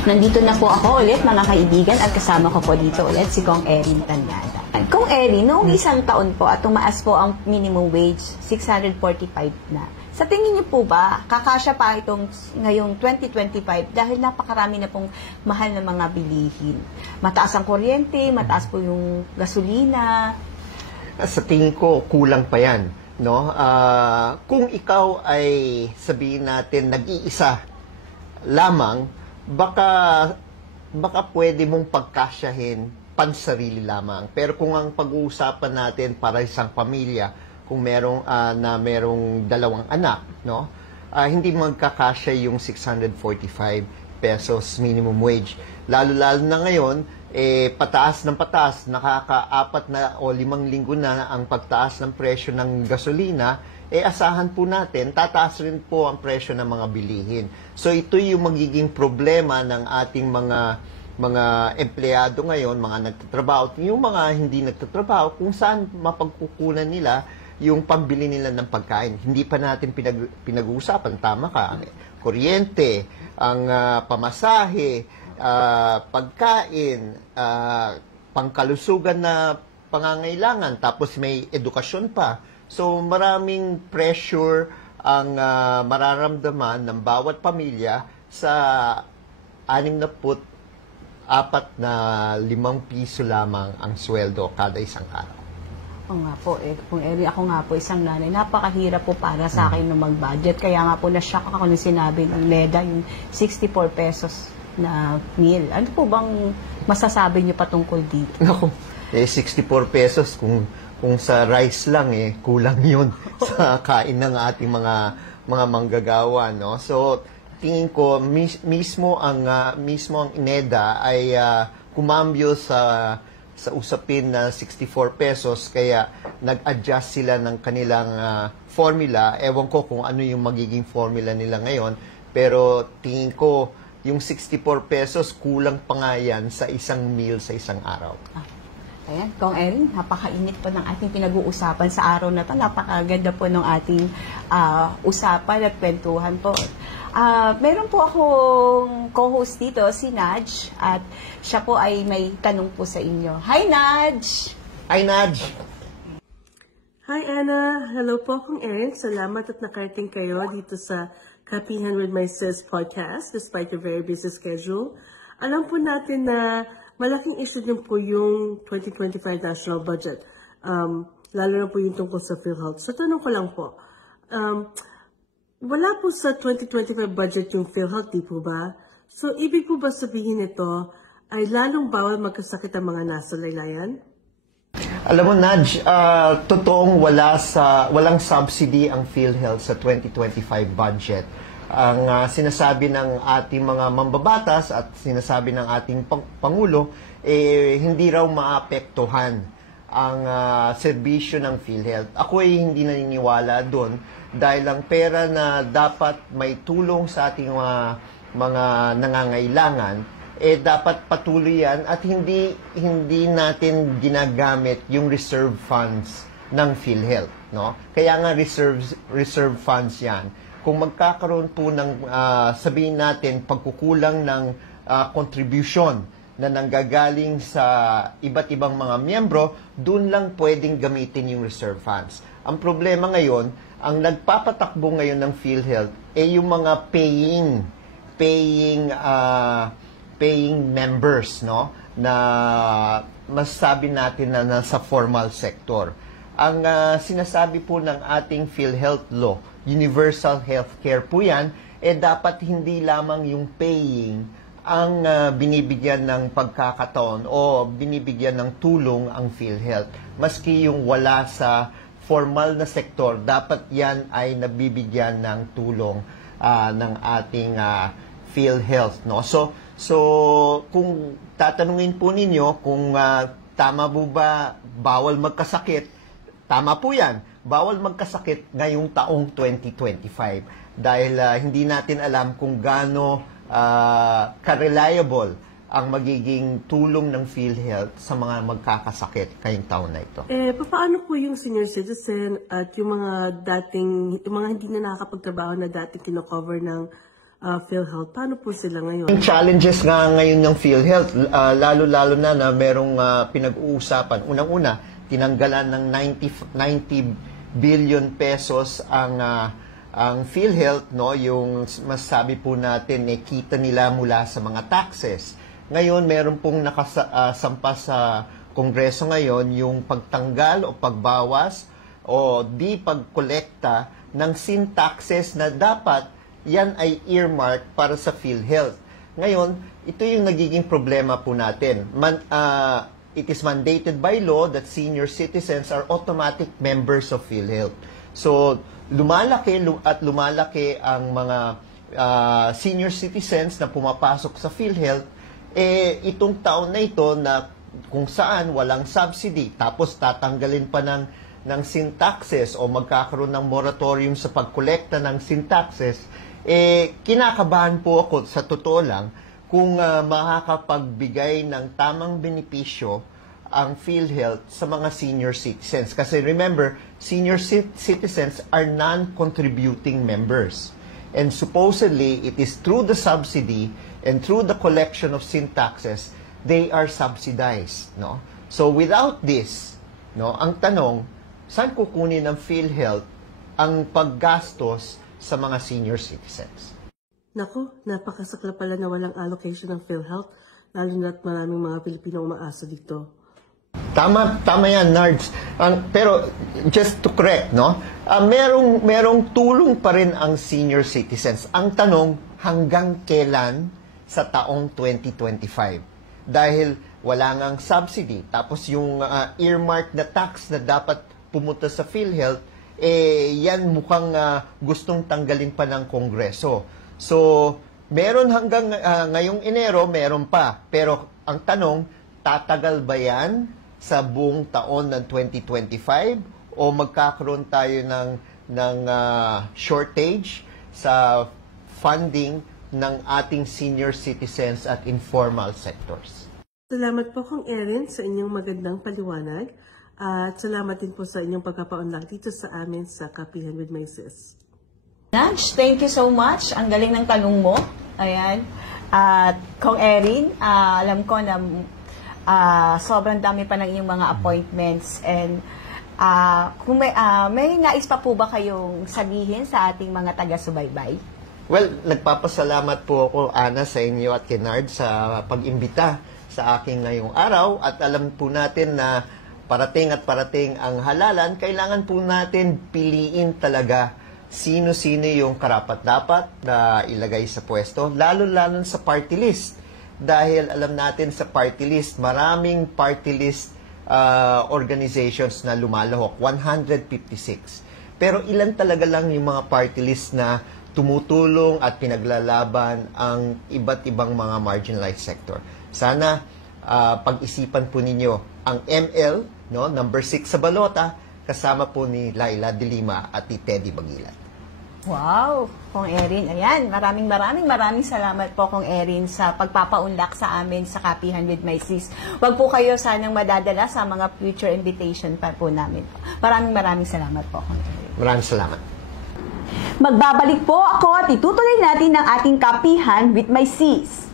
Nandito na po ako ulit mga kaibigan at kasama ko po dito ulit si Kong Erin Tanyada. Kong Erin, noong isang taon po at tumaas po ang minimum wage, 645 na. Sa tingin niyo po ba, kakasya pa itong ngayong 2025 dahil napakarami na pong mahal na mga bilihin? Mataas ang kuryente, mataas po yung gasolina. Sa tingin ko, kulang pa yan. No? Kung ikaw ay sabihin natin nag-iisa lamang, baka pwede mong pagkasyahin pansarili lamang. Pero kung ang pag-uusapan natin para isang pamilya, kung merong dalawang anak, no? Hindi magkakasya yung 645 pesos minimum wage. Lalo-lalo na ngayon, pataas ng pataas, nakaka-4 na o 5 linggo na ang pagtaas ng presyo ng gasolina, asahan po natin, tataas rin po ang presyo ng mga bilihin. So ito yung magiging problema ng ating mga empleyado ngayon, mga nagtatrabaho, yung mga hindi nagtatrabaho, kung saan mapagkukunan nila yung pambili nila ng pagkain. Hindi pa natin pinag-uusapan, tama ka, ang kuryente, ang pamasahe, pagkain, pangkalusugan na pangangailangan, tapos may edukasyon pa. So maraming pressure ang mararamdaman ng bawat pamilya sa 64 na 5 piso lamang ang sweldo kada isang araw. Oo nga po, kung ako nga po isang nanay, napakahirap po para sa akin na mag-budget. Kaya nga po na-shock ako nung sinabi ng NEDA yung 64 pesos na meal. Ano po bang masasabi niyo patungkol dito? Naku, 64 pesos kung sa rice lang kulang yun sa kain ng ating mga manggagawa, no? So tingin ko mismo ang NEDA ay kumambyo sa usapin na 64 pesos, kaya nag-adjust sila ng kanilang formula. Ewan ko kung ano yung magiging formula nila ngayon, pero tingin ko yung 64 pesos kulang pa nga yan sa isang meal sa isang araw. Ayan, Kong Erin, napakainit po ng ating pinag-uusapan sa araw na ito. Napakaganda po ng ating usapan at kwentuhan po. Meron po akong co-host dito, si Naj, at siya po ay may tanong po sa inyo. Hi, Naj! Hi, Naj! Hi, Anna! Hello po, Kong Erin. Salamat at nakarating kayo dito sa Kapihan with My Sis podcast despite your very busy schedule. Alam po natin na malaking issue din po yung 2025 national budget. Lalo na po yung tungkol sa PhilHealth. So, tanong ko lang po, wala po sa 2025 budget yung PhilHealth, di po ba? So, ibig po ba sabihin ito ay lalong bawal magkasakit ang mga nasa laylayan? Alam mo, Naj, totoong walang subsidy ang PhilHealth sa 2025 budget. Ang sinasabi ng ating mga mambabatas at sinasabi ng ating Pangulo, hindi raw maapektuhan ang serbisyo ng PhilHealth. Ako ay hindi naniniwala doon dahil ang pera na dapat may tulong sa ating mga nangangailangan, dapat patuloy yan at hindi natin ginagamit yung reserve funds ng PhilHealth, no? Kaya nga reserve funds yan. Kung magkakaroon po ng sabihin natin pagkukulang ng contribution na nanggagaling sa iba't ibang mga miyembro, doon lang pwedeng gamitin yung reserve funds. Ang problema ngayon, ang nagpapatakbo ngayon ng PhilHealth yung mga paying members, no, na masasabi natin na nasa formal sector. Ang sinasabi po ng ating PhilHealth law, universal healthcare po yan, dapat hindi lamang yung paying ang binibigyan ng pagkakataon o binibigyan ng tulong ang PhilHealth. Maski yung wala sa formal na sektor, dapat yan ay nabibigyan ng tulong ng ating PhilHealth, no? So kung tatanungin po ninyo kung tama po ba bawal magkasakit, tama po yan. Bawal magkasakit ngayong taong 2025 dahil hindi natin alam kung gaano ka-reliable ang magiging tulong ng PhilHealth sa mga magkakasakit ngayong taon na ito. Paano po yung senior citizen at yung mga hindi na nakakapagtrabaho na dating kino-cover ng PhilHealth. Paano po sila ngayon? Yung challenges nga ngayon ng PhilHealth, lalo-lalo na merong pinag-uusapan. Unang-una, tinanggalan ng 90 billion pesos ang PhilHealth, no, yung masasabi po natin kita nila mula sa mga taxes. Ngayon, meron pong nakasampa sa Kongreso ngayon yung pagtanggal o pagbawas o di pagkolekta ng sin taxes na dapat yan ay earmark para sa PhilHealth. Ngayon, ito yung nagiging problema po natin. It is mandated by law that senior citizens are automatic members of PhilHealth. So, lumalaki ang mga senior citizens na pumapasok sa PhilHealth. Itong taon na ito na kung saan walang subsidy, tapos tatanggalin pa ng sin taxes o magkakaroon ng moratorium sa pagkolekta ng sin taxes, kinakabahan po ako sa totoo lang kung makakapagbigay ng tamang benepisyo ang PhilHealth sa mga senior citizens. Kasi remember, senior citizens are non-contributing members. And supposedly, it is through the subsidy and through the collection of sin taxes, they are subsidized. No? So without this, no, ang tanong, saan kukunin ng PhilHealth ang paggastos sa mga senior citizens? Naku, napakasakla pala na walang allocation ng PhilHealth, lalo na't maraming mga Pilipino umaasa dito. Tama yan, Nards. Pero just to correct, no? Merong tulong pa rin ang senior citizens. Ang tanong, hanggang kailan sa taong 2025? Dahil wala ngang subsidy. Tapos yung earmark na tax na dapat pumunta sa PhilHealth, yan mukhang gustong tanggalin pa ng Kongreso. So, meron hanggang ngayong Enero, meron pa. Pero ang tanong, tatagal ba yan sa buong taon ng 2025? O magkakaroon tayo ng shortage sa funding ng ating senior citizens at informal sectors? Salamat po Kong Erin sa inyong magandang paliwanag. At salamat din po sa inyong pagpapaunlak dito sa amin sa Kapihan with My Sis. Nudge, thank you so much. Ang galing ng tanong mo. Ayan. At Kong Erin, alam ko na sobrang dami pa ng iyong mga appointments. And kung may nais pa po ba kayong sabihin sa ating mga taga-subaybay? Well, nagpapasalamat po ako, Ana, sa inyo at Kennard sa pag-imbita sa aking ngayong araw. At alam po natin na parating ang halalan, kailangan po natin piliin talaga sino-sino yung karapat-dapat na ilagay sa pwesto, lalo-lalo sa party list. Dahil alam natin sa party list, maraming party list organizations na lumalahok, 156. Pero ilan talaga lang yung mga party list na tumutulong at pinaglalaban ang iba't ibang mga marginalized sector. Sana pag-isipan po ninyo ang ML, no, number 6 sa balota, kasama po ni Laila de Lima at ni Teddy Bagilan. Wow, Kong Erin. Ayan, maraming salamat po, Kong Erin, sa pagpapaunlak sa amin sa Kapihan with My Sis. Huwag po kayo sanang madadala sa mga future invitation pa po namin. Maraming salamat po, Kong Erin. Maraming salamat. Magbabalik po ako at itutuloy natin ang ating Kapihan with My Sis.